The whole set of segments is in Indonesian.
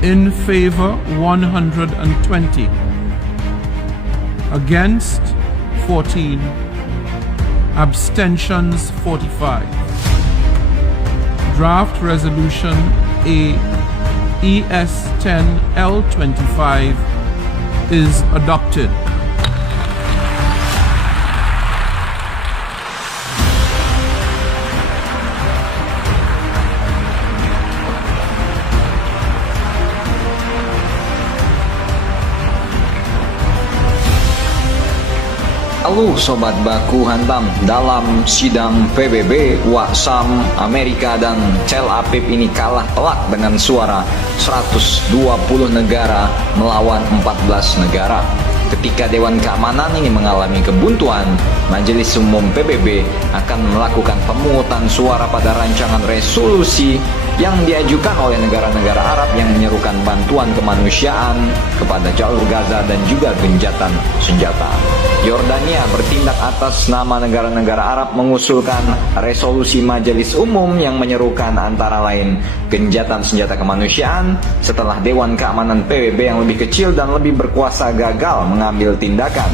In favor 120. Against 14. Abstentions 45. Draft Resolution A ES 10 L25 is adopted. Halo Sobat Baku Hantam, dalam sidang PBB, Waksam, Amerika dan Tel Aviv ini kalah telak dengan suara 120 negara melawan 14 negara. Ketika Dewan Keamanan ini mengalami kebuntuan, Majelis Umum PBB akan melakukan pemungutan suara pada rancangan resolusi yang diajukan oleh negara-negara Arab yang menyerukan bantuan kemanusiaan kepada jalur Gaza dan juga gencatan senjata. Yordania bertindak atas nama negara-negara Arab mengusulkan resolusi Majelis Umum yang menyerukan antara lain gencatan senjata kemanusiaan setelah Dewan Keamanan PBB yang lebih kecil dan lebih berkuasa gagal mengambil tindakan.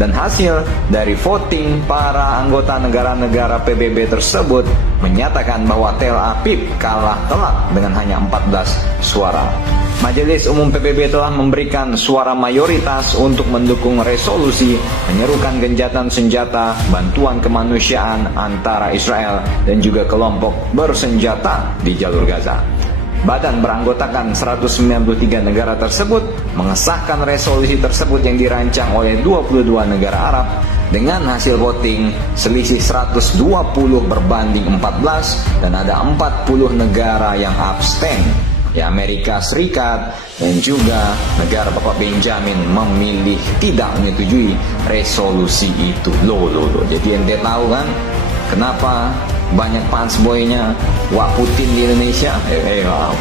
Dan hasil dari voting para anggota negara-negara PBB tersebut menyatakan bahwa Tel Aviv kalah telak dengan hanya 14 suara. Majelis Umum PBB telah memberikan suara mayoritas untuk mendukung resolusi menyerukan gencatan senjata bantuan kemanusiaan antara Israel dan juga kelompok bersenjata di jalur Gaza. Badan beranggotakan 193 negara tersebut mengesahkan resolusi tersebut yang dirancang oleh 22 negara Arab dengan hasil voting selisih 120 berbanding 14 dan ada 40 negara yang abstain. Ya, Amerika Serikat dan juga negara Bapak Benjamin memilih tidak menyetujui resolusi itu. Loh. Jadi ente tahu kan kenapa banyak fans boynya Wak Putin di Indonesia? Wow.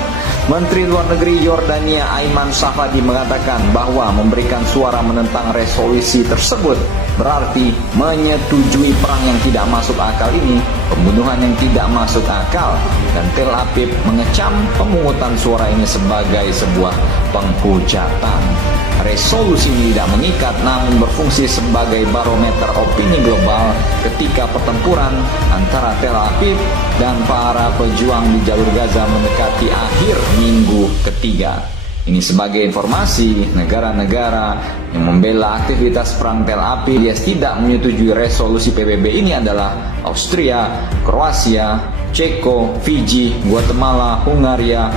Menteri Luar Negeri Yordania Aiman Safadi mengatakan bahwa memberikan suara menentang resolusi tersebut berarti menyetujui perang yang tidak masuk akal ini, pembunuhan yang tidak masuk akal, dan Tel Aviv mengecam pemungutan suara ini sebagai sebuah penghujatan. Resolusi ini tidak mengikat namun berfungsi sebagai barometer opini global ketika pertempuran antara Tel Aviv dan para pejuang di jalur Gaza mendekati akhir minggu ketiga. Ini sebagai informasi, negara-negara yang membela aktivitas perang Tel Aviv alias tidak menyetujui resolusi PBB ini adalah Austria, Kroasia, Ceko, Fiji, Guatemala, Hungaria,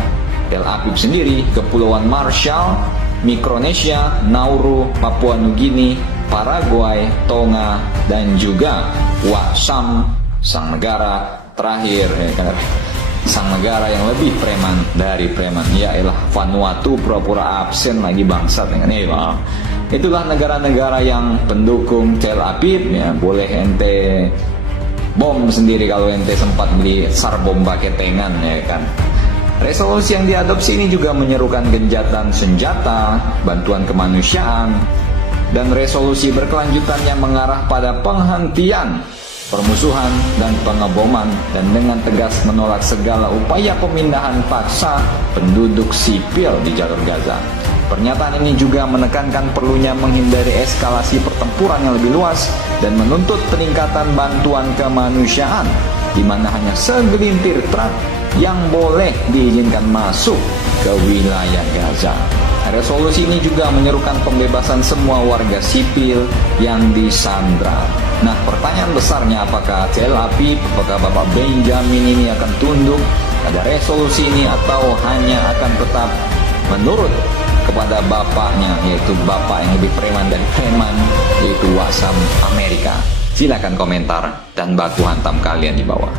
Tel Aviv sendiri, Kepulauan Marshall, Mikronesia, Nauru, Papua Nugini, Paraguay, Tonga, dan juga Waksam, sang negara terakhir, sang negara yang lebih preman dari preman, yaelah Vanuatu, pura-pura absen lagi bangsat dengan itulah negara-negara yang pendukung Tel Aviv. Ya, boleh ente bom sendiri kalau ente sempat beli sar bomba ketengan, ya kan. Resolusi yang diadopsi ini juga menyerukan gencatan senjata, bantuan kemanusiaan, dan resolusi berkelanjutan yang mengarah pada penghentian permusuhan dan pengeboman dan dengan tegas menolak segala upaya pemindahan paksa penduduk sipil di jalur Gaza. Pernyataan ini juga menekankan perlunya menghindari eskalasi pertempuran yang lebih luas dan menuntut peningkatan bantuan kemanusiaan di mana hanya segelintir truk yang boleh diizinkan masuk ke wilayah Gaza. Resolusi ini juga menyerukan pembebasan semua warga sipil yang disandra. Nah, pertanyaan besarnya apakah Tel Aviv, apakah Bapak Benjamin ini akan tunduk pada resolusi ini atau hanya akan tetap menurut kepada bapaknya, yaitu bapak yang lebih preman dari preman, yaitu Waksam Amerika. Silakan komentar dan baku hantam kalian di bawah.